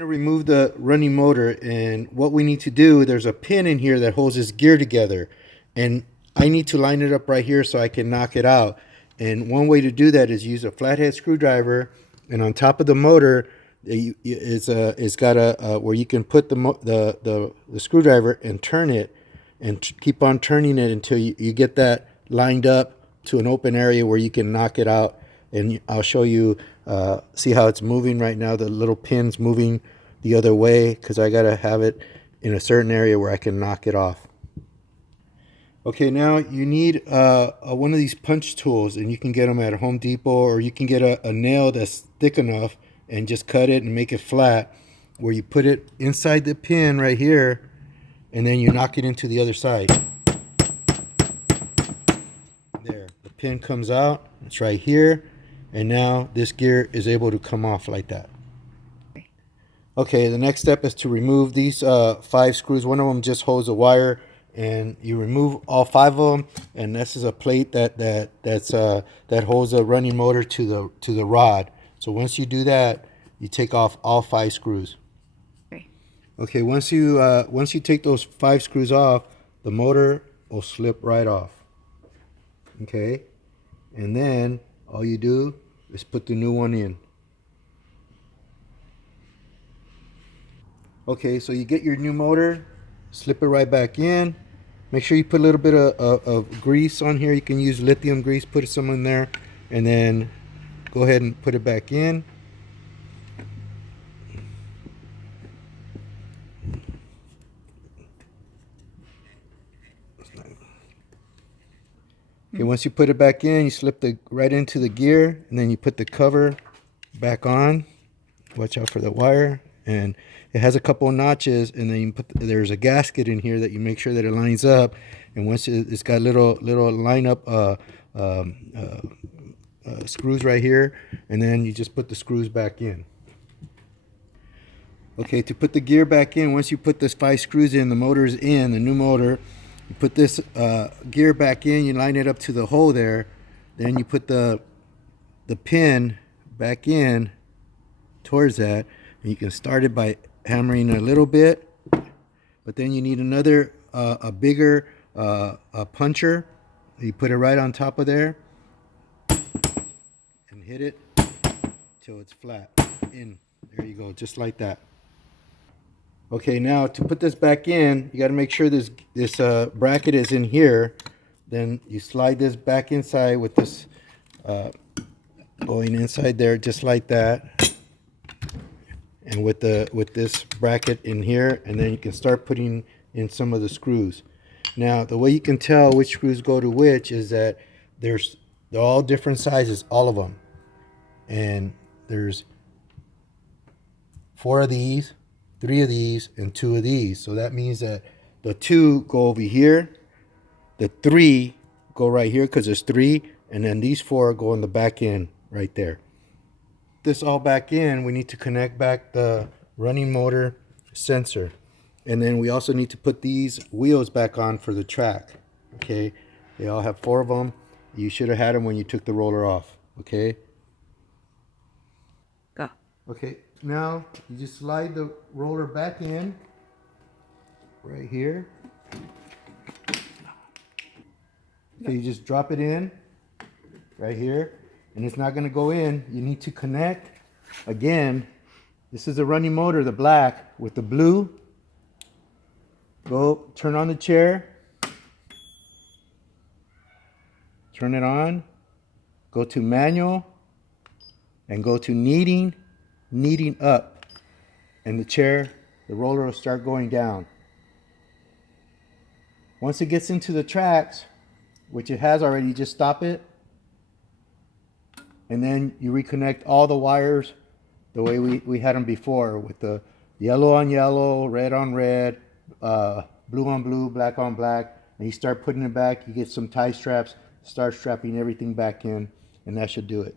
To remove the running motor, and what we need to do, there's a pin in here that holds this gear together, and I need to line it up right here so I can knock it out. And one way to do that is use a flathead screwdriver, and on top of the motor it's got a where you can put the screwdriver and turn it, and keep on turning it until you get that lined up to an open area where you can knock it out. And I'll show you, see how it's moving right now. The little pin's moving the other way because I gotta have it in a certain area where I can knock it off. Okay, now you need one of these punch tools, and you can get them at Home Depot, or you can get a nail that's thick enough and just cut it and make it flat, where you put it inside the pin right here, and then you knock it into the other side. There, the pin comes out, it's right here, and now this gear is able to come off like that. Okay, the next step is to remove these 5 screws. One of them just holds a wire, and you remove all 5 of them. And this is a plate that holds a running motor to the rod. So once you do that, you take off all 5 screws. Okay, once you take those 5 screws off, the motor will slip right off. Okay, and then all you do is put the new one in. Okay, so you get your new motor, slip it right back in. Make sure you put a little bit of grease on here. You can use lithium grease, put some in there, and then go ahead and put it back in. Okay, once you put it back in, you slip the right into the gear, and then you put the cover back on. Watch out for the wire, and it has a couple of notches, and then you put there's a gasket in here that you make sure that it lines up. And once it's got little line up screws right here, and then you just put the screws back in. Okay, to put the gear back in, once you put this 5 screws in, the motor's in, the new motor, you put this gear back in, you line it up to the hole there, then you put the pin back in towards that, and you can start it by hammering a little bit, but then you need another a bigger puncher. You put it right on top of there and hit it till it's flat in. There you go, just like that. Okay, now to put this back in, you got to make sure this bracket is in here. Then you slide this back inside with this going inside there, just like that. And with this bracket in here, and then you can start putting in some of the screws. Now, the way you can tell which screws go to which is that they're all different sizes, all of them. And there's 4 of these, 3 of these, and 2 of these. So that means that the 2 go over here, the 3 go right here because there's 3, and then these 4 go in the back end right there. This all back in, we need to connect back the running motor sensor, and then we also need to put these wheels back on for the track. Okay, they all have 4 of them. You should have had them when you took the roller off. Okay, Go. Okay, now you just slide the roller back in right here. Okay, you just drop it in right here, and it's not going to go in. You need to connect again. This is a running motor, the black with the blue. Go turn on the chair, turn it on, go to manual, and go to kneading up, and the roller will start going down. Once it gets into the tracks, which it has already, you just stop it, and then you reconnect all the wires the way we had them before, with the yellow on yellow, red on red, blue on blue, black on black, and you start putting it back. You get some tie straps, start strapping everything back in, and that should do it.